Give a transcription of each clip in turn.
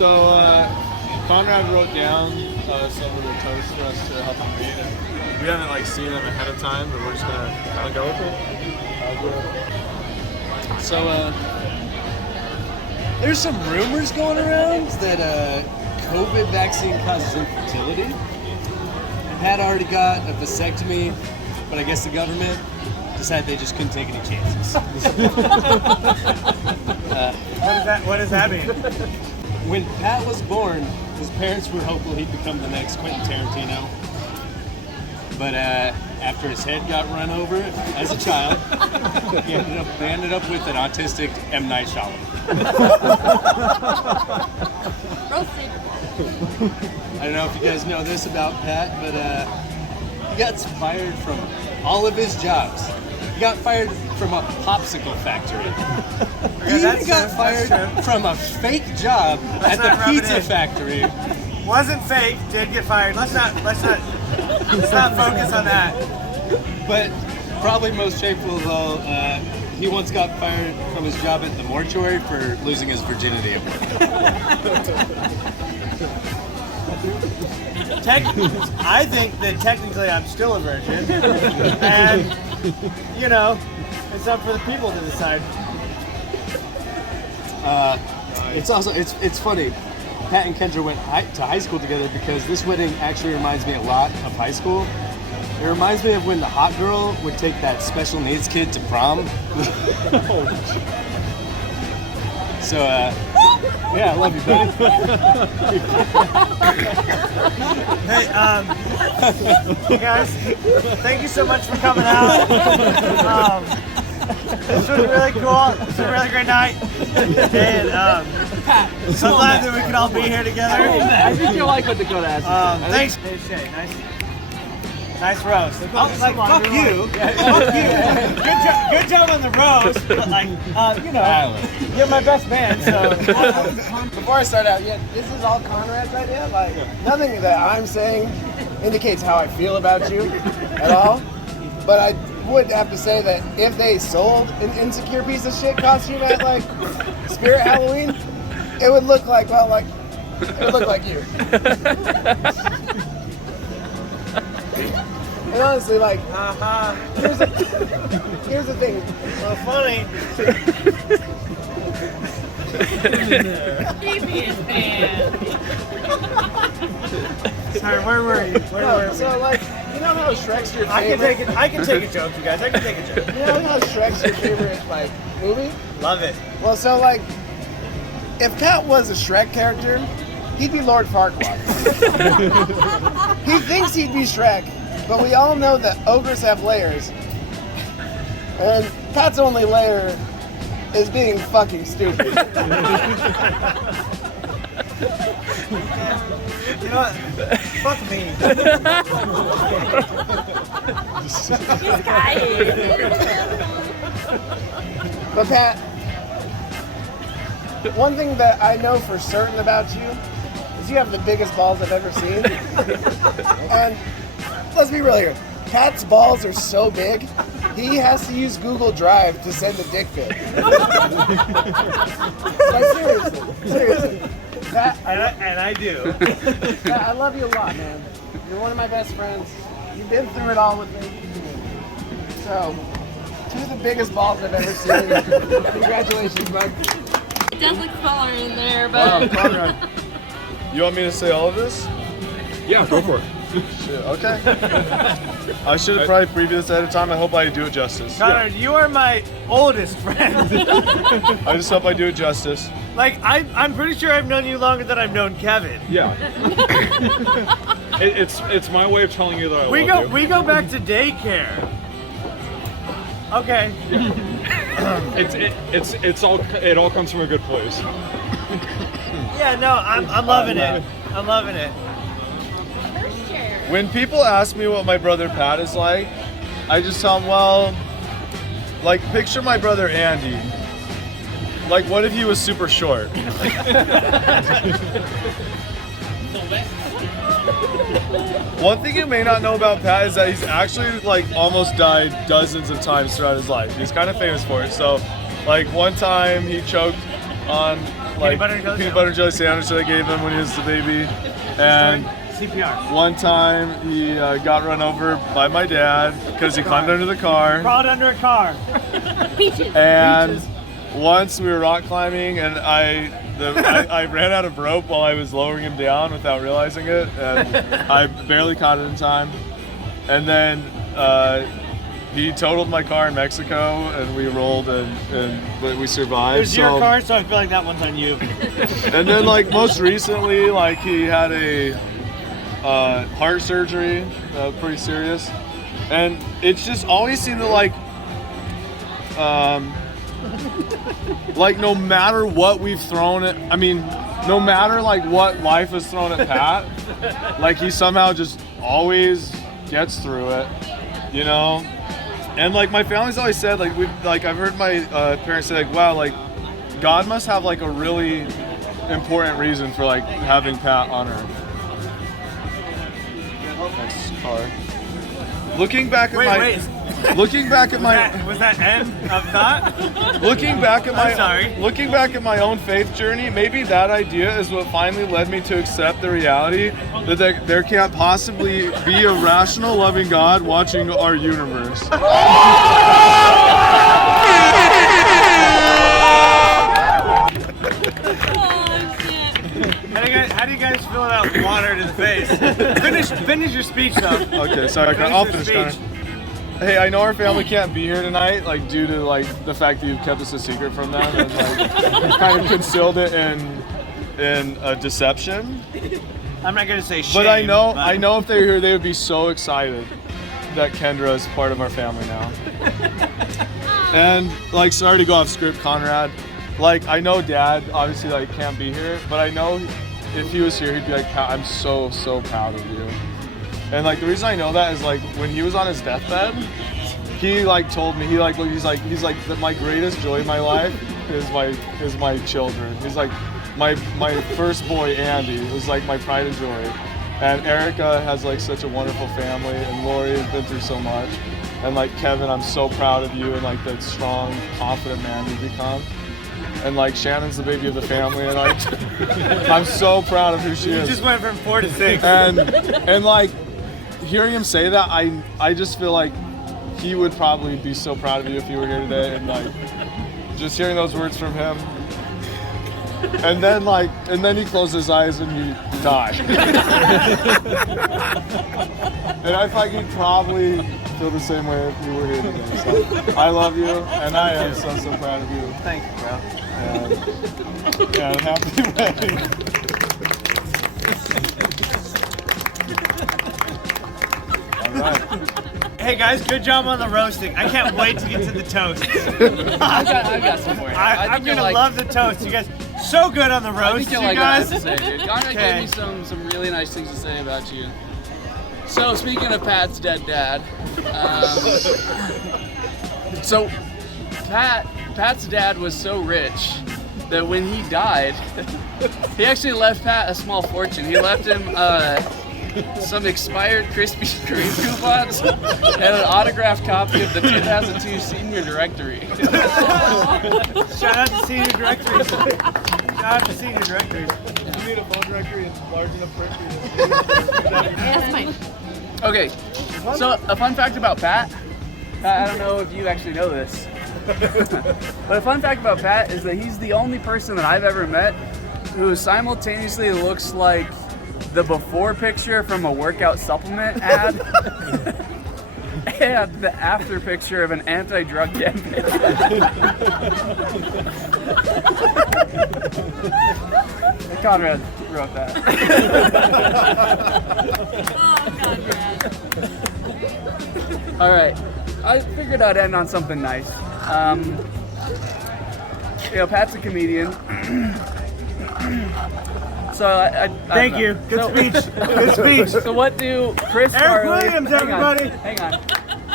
So Conrad wrote down some of the toasts for us to help him read, and we haven't seen them ahead of time, but we're just gonna kind of go with it. So there's some rumors going around that COVID vaccine causes infertility. Pat already got a vasectomy, but I guess the government decided they just couldn't take any chances. What does that mean? When Pat was born, his parents were hopeful he'd become the next Quentin Tarantino. But after his head got run over as a child, they ended up with an autistic M. Night Shyamalan. I don't know if you guys know this about Pat, but he got fired from all of his jobs. He got fired from a popsicle factory. He even got fired from a fake job at the pizza factory. Wasn't fake, did get fired. Let's not focus on that. But probably most shameful though, he once got fired from his job at the mortuary for losing his virginity at work. I think that technically I'm still a virgin, and it's up for the people to decide. It's funny. Pat and Kendra went to high school together because this wedding actually reminds me a lot of high school. It reminds me of when the hot girl would take that special needs kid to prom. So, yeah, I love you, buddy. Hey, guys, thank you so much for coming out. This was really cool. It was a really great night. And so glad that we could all be here together. I think you like what the good ass. Thanks. Hey, Shay, nice roast. Fuck you. Fuck you. Good job on the roast. But you're my best man, so. Before I start out, this is all Conrad's idea. Nothing that I'm saying indicates how I feel about you at all. But I would have to say that if they sold an insecure piece of shit costume at Spirit Halloween, it would look like you. And honestly, here's the thing. So funny. Sorry, where were you? So you know how Shrek's your favorite? I can take a joke, you guys. I can take a joke. You know how Shrek's your favorite movie? Love it. Well, so if Pat was a Shrek character, he'd be Lord Farquaad. He thinks he'd be Shrek, but we all know that ogres have layers. And Pat's only layer is being fucking stupid. You know what? Fuck me. But Pat, one thing that I know for certain about you is you have the biggest balls I've ever seen. And let's be real here. Pat's balls are so big, he has to use Google Drive to send a dick pic. Seriously. Pat, And I do. Pat, I love you a lot, man. You're one of my best friends. You've been through it all with me. So, two of the biggest balls I've ever seen. Congratulations, bud. It does look smaller in there, but. Conrad, you want me to say all of this? Yeah, go for it. Shit, okay. I should have probably previewed this ahead of time. I hope I do it justice. Connor, you are my oldest friend. I just hope I do it justice. I'm pretty sure I've known you longer than I've known Kevin. Yeah. It's my way of telling you that I love you. We go back to daycare. Okay. It all comes from a good place. Yeah, no, I'm loving it. I'm loving it. When people ask me what my brother Pat is like, I just tell them, picture my brother Andy. What if he was super short? One thing you may not know about Pat is that he's actually almost died dozens of times throughout his life. He's kind of famous for it. So, one time he choked on like butter and jelly peanut butter and jelly sandwich that I gave him when he was a baby. And CPR. one time he got run over by my dad because he climbed under the car. Crawled under a car. Peaches. And once we were rock climbing, and I ran out of rope while I was lowering him down without realizing it, and I barely caught it in time. And then he totaled my car in Mexico, and we rolled, but we survived. It was your car, so I feel like that one's on you. And then, like, most recently, like, he had a heart surgery, pretty serious, and it's just always seemed to like no matter what we've thrown at, I mean, no matter like what life has thrown at Pat, like he somehow just always gets through it, you know. And like my family's always said, like I've heard my parents say, like, wow, like God must have like a really important reason for like having Pat on Earth. Next card. Looking back at looking back at my Was that end of thought? looking back at my I'm sorry. looking back at my own faith journey, maybe that idea is what finally led me to accept the reality that there can't possibly be a rational, loving God watching our universe. Oh, shit. How do you guys feel about water to the face? Finish your speech though. Okay, sorry, I'll finish, Connor. Hey, I know our family can't be here tonight, like due to like the fact that you've kept this a secret from them and like kind of concealed it in a deception. I'm not gonna say shame. But I know if they were here, they would be so excited that Kendra is part of our family now. And like, sorry to go off script, Conrad. Like, I know Dad obviously like can't be here, but I know if he was here, he'd be like, "Pat, I'm so proud of you." And like the reason I know that is like when he was on his deathbed, he like told me he's like my greatest joy in my life is my children. He's like my first boy Andy was like my pride and joy, and Erica has like such a wonderful family, and Lori has been through so much, and like Kevin, I'm so proud of you and like the strong, confident man you've become. And like Shannon's the baby of the family, and like I'm so proud of who she is. You just went from 4 to 6. And like hearing him say that, I just feel like he would probably be so proud of you if you were here today, and like just hearing those words from him. And then he closed his eyes and he died. And I think he'd probably feel the same way if you were here today. So I love you, and I am so proud of you. Thank you, bro. And happy wedding. All right. Hey guys, good job on the roasting. I can't wait to get to the toast. I got some more. I'm gonna love the toast. You guys, so good on the I roast, think you you'll like what I have guys. to say, dude. Connor Okay. gave me some really nice things to say about you. So speaking of Pat's dead dad, so Pat's dad was so rich that when he died, he actually left Pat a small fortune. He left him some expired Krispy Kreme coupons and an autographed copy of the 2002 Senior Directory. Shout out to senior directories. Shout out to senior directories. You need a phone directory and large enough print. That's mine. Okay, so a fun fact about Pat, I don't know if you actually know this, but a fun fact about Pat is that he's the only person that I've ever met who simultaneously looks like the before picture from a workout supplement ad and the after picture of an anti-drug campaign. Conrad wrote that. Oh, God, Brad. All right, I figured I'd end on something nice. Pat's a comedian. So I Thank you. Good speech. Good speech. So what do Chris Eric Farley? Williams, hang on, everybody. Hang on.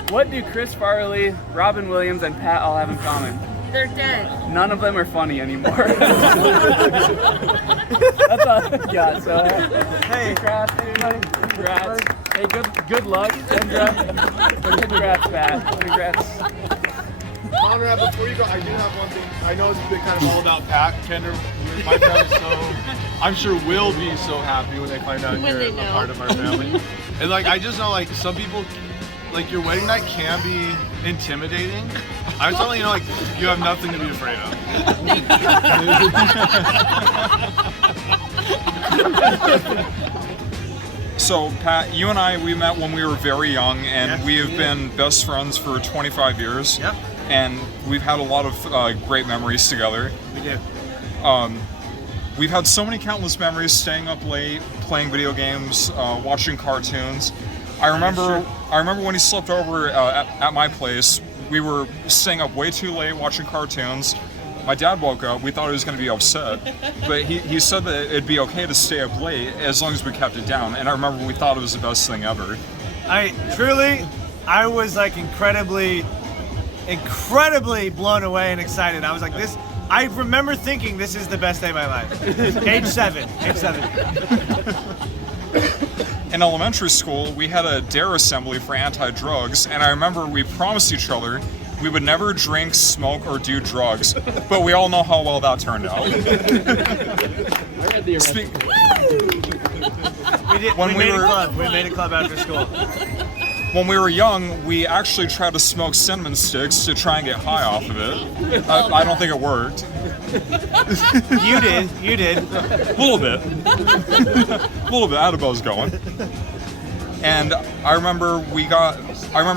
What do Chris Farley, Robin Williams, and Pat all have in common? They're dead. None of them are funny anymore. That's all I got. So Hey, congrats, everybody. Congrats. Hey, good luck, Kendra. Congrats, Pat. Congrats. Conrad, before you go, I do have one thing. I know it's been kind of all about Pat. Kendra, my family's so, I'm sure will be so happy when they find out When you're they a know. part of our family. And like, I just know like some people, like your wedding night can be intimidating. I'm telling you, like, you have nothing to be afraid of. So, Pat, you and I, we met when we were very young, and we have been best friends for 25 years. Yep. And we've had a lot of great memories together. We do. We've had so many countless memories staying up late, playing video games, watching cartoons. I remember when he slept over at my place, we were staying up way too late watching cartoons. My dad woke up, we thought he was going to be upset, but he said that it'd be okay to stay up late as long as we kept it down, and I remember we thought it was the best thing ever. I was like incredibly blown away and excited. I was like, I remember thinking this is the best day of my life. Age seven. In elementary school, we had a DARE assembly for anti-drugs, and I remember we promised each other we would never drink, smoke, or do drugs, but we all know how well that turned out. We made a club after school. When we were young, we actually tried to smoke cinnamon sticks to try and get high off of it. I don't think it worked. You did. A little bit. I had a buzz going. And I remember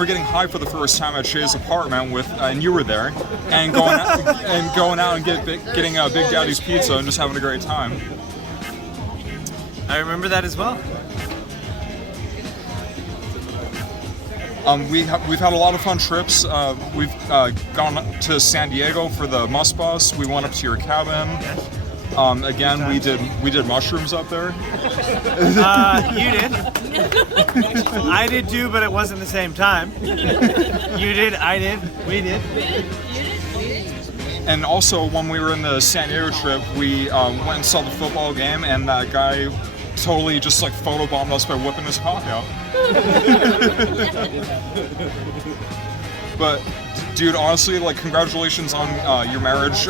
getting high for the first time at Shay's apartment and you were there, and going out and getting Big Daddy's pizza and just having a great time. I remember that as well. We've had a lot of fun trips. We've gone to San Diego for the Must Bus. We went up to your cabin. Again, we did mushrooms up there. You did. I did too, but it wasn't the same time. You did, I did, we did. And also, when we were in the San Diego trip, we went and saw the football game, and that guy totally just like photobombed us by whipping his cock out. But dude, honestly, like, congratulations on your marriage.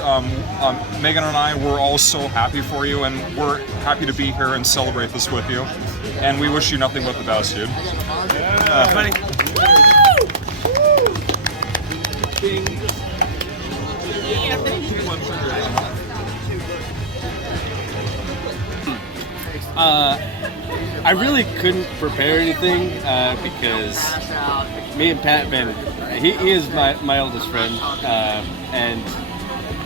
Megan and I were all so happy for you, and we're happy to be here and celebrate this with you. And we wish you nothing but the best, dude. Buddy. I really couldn't prepare anything because me and Pat he is my oldest friend, and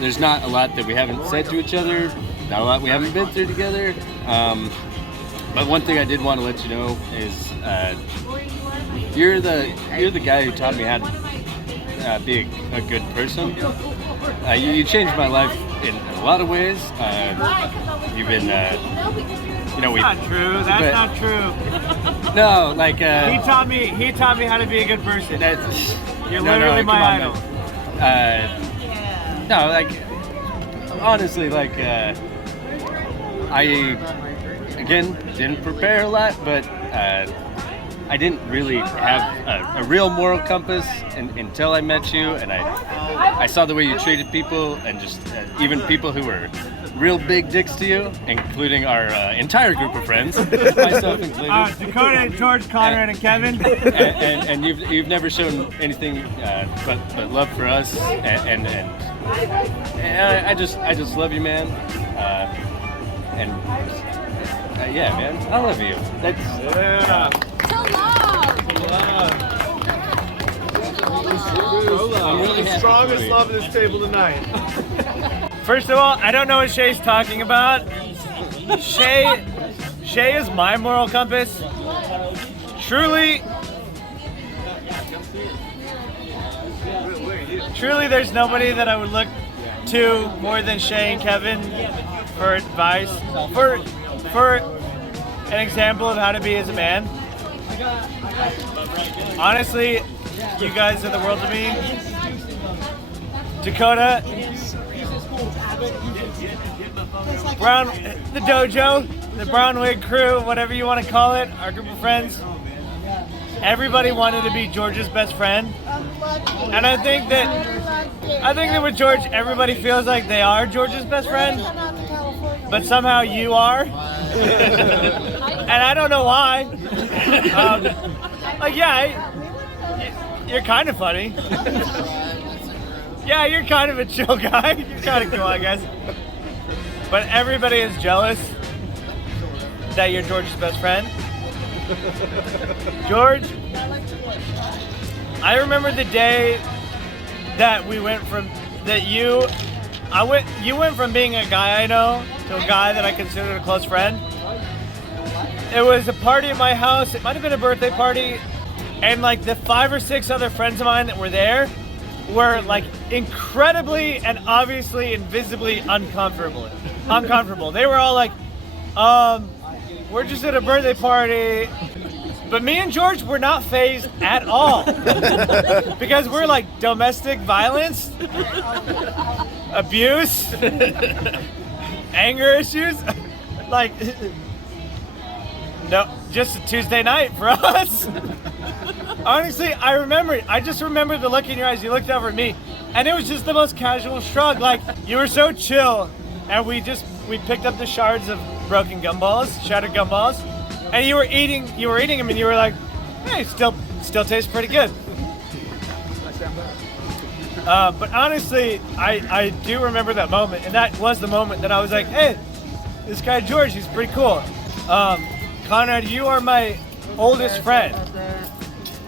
there's not a lot that we haven't said to each other, not a lot we haven't been through together. But one thing I did want to let you know is you're the guy who taught me how to be a good person. You changed my life in a lot of ways. You've been, we. Not true. That's not true. No, like He taught me how to be a good person. You're literally my idol. No, like honestly, like I again didn't prepare a lot, but I didn't really have a real moral compass until I met you, and I saw the way you treated people, and just even people who were real big dicks to you, including our entire group of friends, myself included. Dakota, George, Conrad, and Kevin. and you've never shown anything but love for us, and I just love you, man. Yeah, man, I love you. That's I'm really The strongest love at this table tonight. First of all, I don't know what Shay's talking about. Shay is my moral compass. Truly, there's nobody that I would look to more than Shay and Kevin for advice, for an example of how to be as a man. Honestly, you guys are the world to me. Dakota, Brown, the dojo, the Brown Wig crew, whatever you want to call it, our group of friends. Everybody wanted to be George's best friend, and I think that with George, everybody feels like they are George's best friend. but somehow you are. And I don't know why. Like, yeah, you're kind of funny. Yeah, you're kind of a chill guy. You're kind of cool, I guess. But everybody is jealous that you're George's best friend. George, I remember the day that we went from you went from being a guy I know to a guy that I considered a close friend. It was a party at my house. It might have been a birthday party, and like the 5 or 6 other friends of mine that were there were like incredibly and obviously and visibly uncomfortable. They were all like, we're just at a birthday party. But me and George were not fazed at all. Because we're like domestic violence, abuse, anger issues. Like, no, just a Tuesday night for us. Honestly, I just remember the look in your eyes. You looked over at me, and it was just the most casual shrug. Like, you were so chill, and we picked up the shards of broken gumballs, shattered gumballs, and you were eating them, and you were like, hey, still tastes pretty good. But honestly, I do remember that moment, and that was the moment that I was like, hey, this guy George, he's pretty cool. Conrad, you are my oldest friend.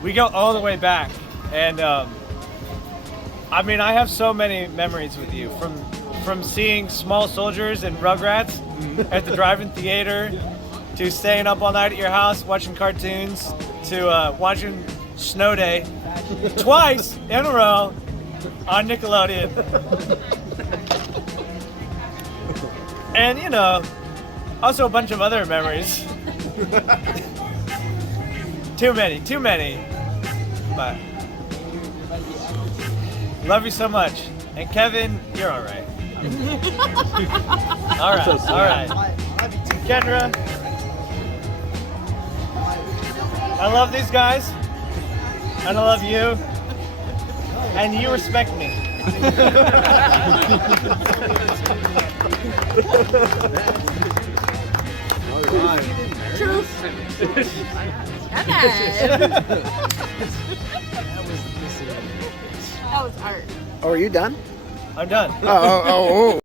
We go all the way back, and I mean, I have so many memories with you, from seeing Small Soldiers and Rugrats at the drive-in theater, to staying up all night at your house watching cartoons, to watching Snow Day twice in a row on Nickelodeon. And, you know, also a bunch of other memories. Too many. But love you so much. And Kevin, you're all right. All right. Kendra, I love these guys, and I love you, and you respect me. Truth. That was art. Oh, are you done? I'm done. Oh.